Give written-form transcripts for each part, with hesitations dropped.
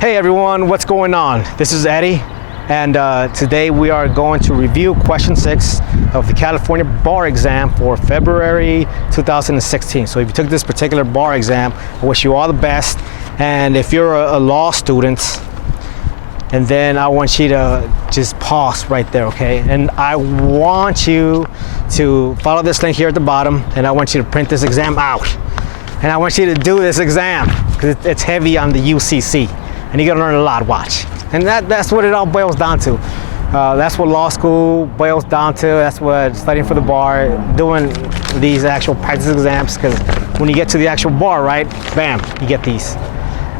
Hey everyone, what's going on? This is Eddie, and today we are going to review question 6 of the California bar exam for February 2016. So if you took this particular bar exam, I wish you all the best. And if you're a law student, and then I want you to just pause right there, okay? And I want you to follow this link here at the bottom, and I want you to print this exam out. And I want you to do this exam, because it's heavy on the UCC. And you're gonna learn a lot, watch. And that's what it all boils down to. That's what law school boils down to. That's what studying for the bar, doing these actual practice exams, because when you get to the actual bar, right, bam, you get these.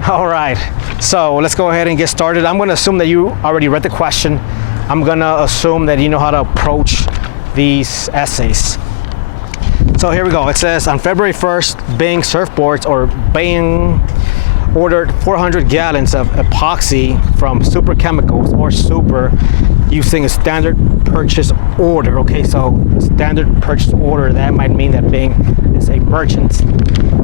All right, so let's go ahead and get started. I'm gonna assume that you already read the question. I'm gonna assume that you know how to approach these essays. So here we go. It says, on February 1st, Bing Surfboards, or Bing, ordered 400 gallons of epoxy from Super Chemicals, or Super, using a standard purchase order. Okay, so standard purchase order, that might mean that Bing is a merchant.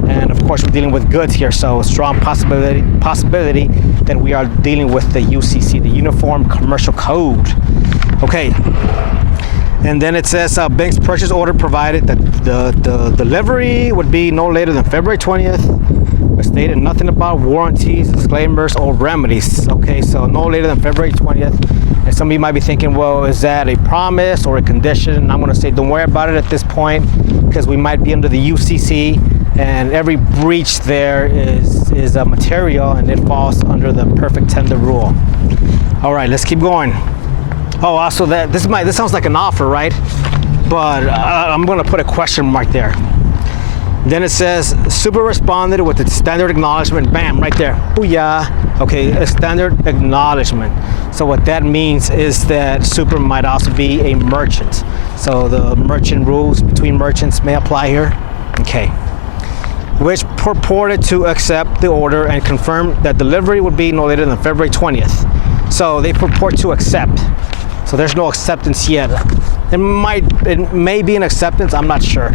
And of course, we're dealing with goods here, so a strong possibility that we are dealing with the UCC, the Uniform Commercial Code. Okay. And then it says Bing's purchase order provided that the delivery would be no later than February 20th. But stated nothing about warranties, disclaimers, or remedies. Okay, so no later than February 20th. And some of you might be thinking, well, is that a promise or a condition? And I'm gonna say, don't worry about it at this point, because we might be under the UCC, and every breach there is a material, and it falls under the perfect tender rule. All right, let's keep going. Oh, also this sounds like an offer, right? But I'm gonna put a question mark there. Then it says, Super responded with a standard acknowledgement, bam, right there, booyah. Okay, a standard acknowledgement. So what that means is that Super might also be a merchant. So the merchant rules between merchants may apply here. Okay. Which purported to accept the order and confirm that delivery would be no later than February 20th. So they purport to accept. So there's no acceptance yet. It may be an acceptance, I'm not sure.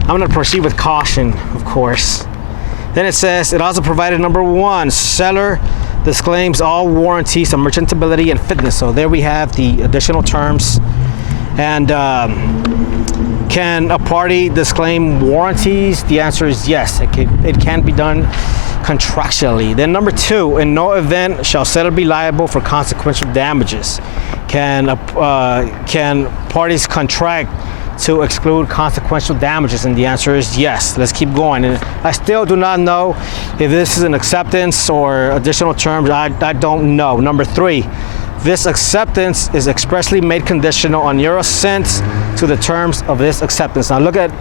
I'm gonna proceed with caution, of course. Then it says, it also provided number 1, seller disclaims all warranties on merchantability and fitness. So there we have the additional terms. And can a party disclaim warranties? The answer is yes, it can be done contractually. Then number 2, in no event shall seller be liable for consequential damages. Can parties contract to exclude consequential damages? And the answer is yes. Let's keep going. And I still do not know if this is an acceptance or additional terms. I don't know. Number 3, this acceptance is expressly made conditional on your assent to the terms of this acceptance. Now look at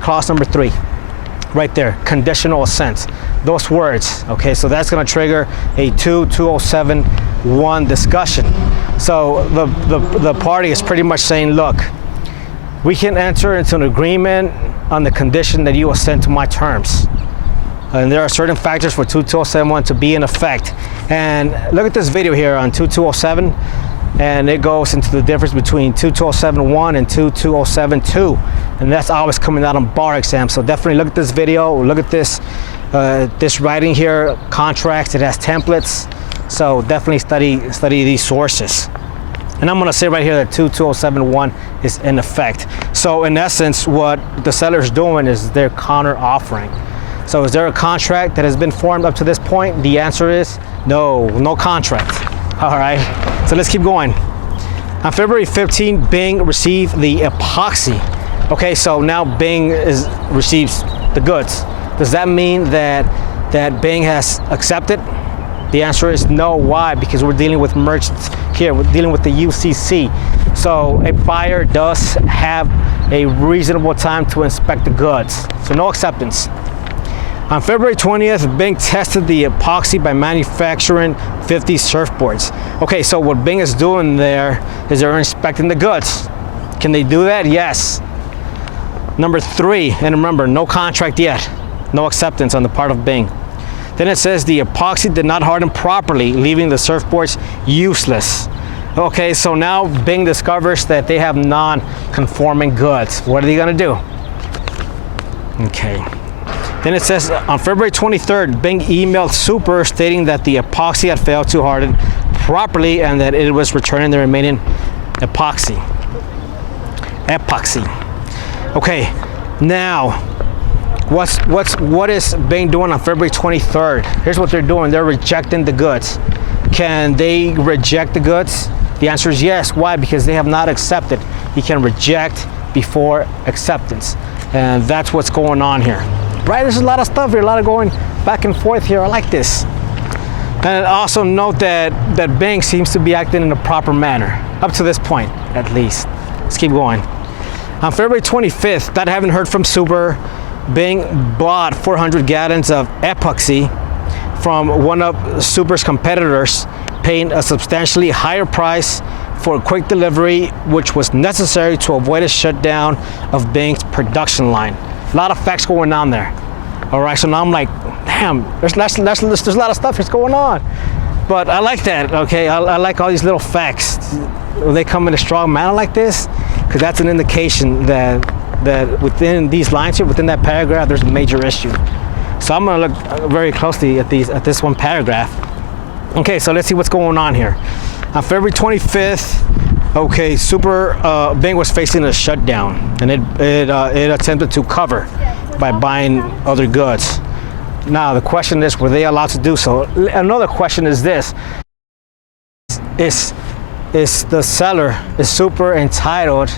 clause number 3, right there, conditional assent. Those words, okay, so that's gonna trigger a 2-207-1 discussion. So the party is pretty much saying, look, we can enter into an agreement on the condition that you assent to my terms. And there are certain factors for 2-207-1 to be in effect. And look at this video here on 2-207, and it goes into the difference between 2-207-1 and 2-207-2. And that's always coming out on bar exams. So definitely look at this video, look at this writing here, contracts, it has templates. So definitely study these sources. And I'm gonna say right here that 2-207-1 is in effect. So in essence, what the seller's doing is they're counter offering. So is there a contract that has been formed up to this point? The answer is no contract. All right, so let's keep going. On February 15, Bing received the epoxy. Okay, so now Bing receives the goods. Does that mean that Bing has accepted? The answer is no. Why? Because we're dealing with merchants here. We're dealing with the UCC. So a buyer does have a reasonable time to inspect the goods. So no acceptance. On February 20th, Bing tested the epoxy by manufacturing 50 surfboards. Okay, so what Bing is doing there is they're inspecting the goods. Can they do that? Yes. Number 3, and remember, no contract yet. No acceptance on the part of Bing. Then it says the epoxy did not harden properly, leaving the surfboards useless. Okay, so now Bing discovers that they have non-conforming goods. What are they gonna do? Okay. Then it says on February 23rd, Bing emailed Super stating that the epoxy had failed to harden properly and that it was returning the remaining epoxy. Okay, now what is Bing doing on February 23rd? Here's what they're doing. They're rejecting the goods. Can they reject the goods? The answer is yes. Why? Because they have not accepted. You can reject before acceptance, and that's what's going on here. Right, there's a lot of stuff here, a lot of going back and forth here. I like this. And also note that Bing seems to be acting in a proper manner, up to this point, at least. Let's keep going. On February 25th, not having heard from Super, Bing bought 400 gallons of epoxy from one of Super's competitors, paying a substantially higher price for quick delivery, which was necessary to avoid a shutdown of Bing's production line. A lot of facts going on there. All right, so now I'm like, damn, there's a lot of stuff that's going on. But I like that, okay? I like all these little facts. When they come in a strong manner like this, because that's an indication that within these lines here, within that paragraph, there's a major issue. So I'm gonna look very closely at this one paragraph. Okay, so let's see what's going on here. On February 25th, okay, Bing was facing a shutdown, and it attempted to cover by buying other goods. Now the question is, were they allowed to do so? Another question is this: Is the seller, is Super entitled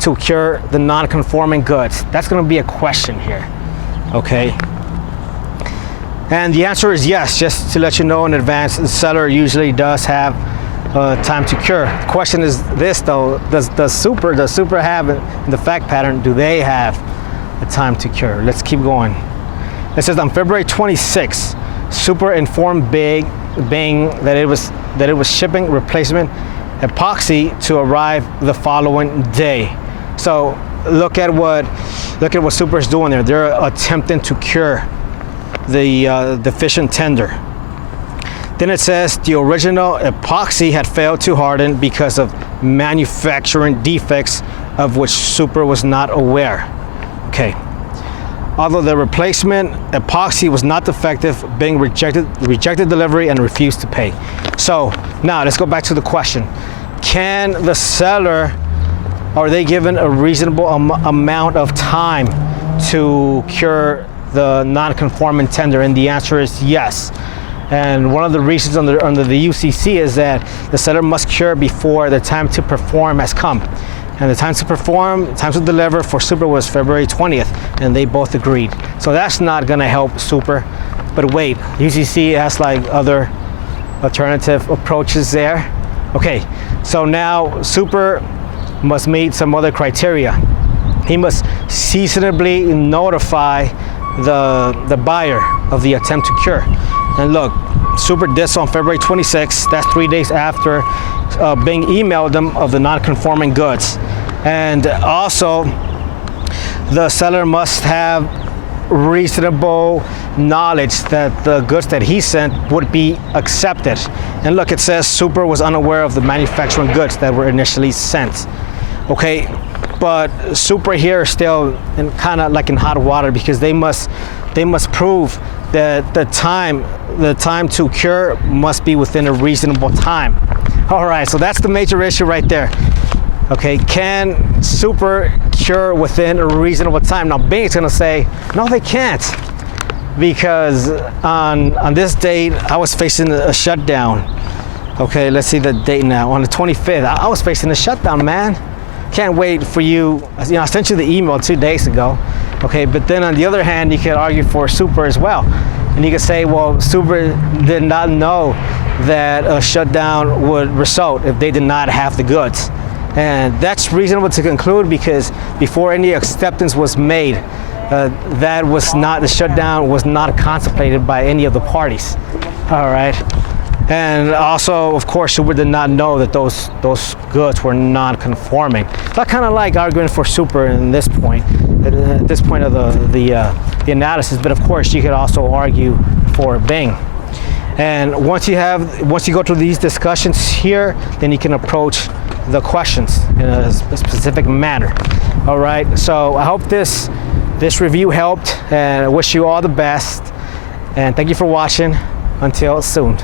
to cure the non-conforming goods? That's going to be a question here. Okay. And the answer is yes. Just to let you know in advance, the seller usually does have time to cure. The question is this though: Does Super have in the fact pattern? Do they have a time to cure? Let's keep going. It says on February 26th, Super informed Bing that it was shipping replacement epoxy to arrive the following day. So look at what Super is doing there. They're attempting to cure the deficient tender. Then it says the original epoxy had failed to harden because of manufacturing defects of which Super was not aware. Okay. Although the replacement epoxy was not defective, Bing rejected delivery and refused to pay. So now let's go back to the question. Can the seller, are they given a reasonable amount of time to cure the non-conforming tender? And the answer is yes. And one of the reasons under the UCC is that the seller must cure before the time to perform has come. And the time to deliver for Super was February 20th, and they both agreed. So that's not gonna help Super. But wait, UCC has like other alternative approaches there. Okay, so now Super must meet some other criteria. He must seasonably notify the buyer of the attempt to cure. And look, Super did so on February 26th. That's 3 days after Bing emailed them of the non-conforming goods. And also, the seller must have reasonable knowledge that the goods that he sent would be accepted. And look, it says Super was unaware of the manufacturing goods that were initially sent. Okay, but Super here is still kind of like in hot water, because they must prove that the time to cure must be within a reasonable time. All right, so that's the major issue right there. Okay, can Super cure within a reasonable time? Now Bing's gonna say, no, they can't, because on this date I was facing a shutdown. Okay, let's see the date now. On the 25th, I was facing a shutdown, man. Can't wait for you. You know, I sent you the email 2 days ago. Okay, but then on the other hand, you could argue for Super as well. And you could say, well, Super did not know that a shutdown would result if they did not have the goods. And that's reasonable to conclude, because before any acceptance was made, the shutdown was not contemplated by any of the parties. All right. And also, of course, Super did not know that those goods were non-conforming. So I kind of like arguing for Super in this point, at this point of the analysis. But of course, you could also argue for Bing. And once you go through these discussions here, then you can approach the questions in a specific manner. All right, so I hope this review helped, and I wish you all the best, and thank you for watching. Until soon.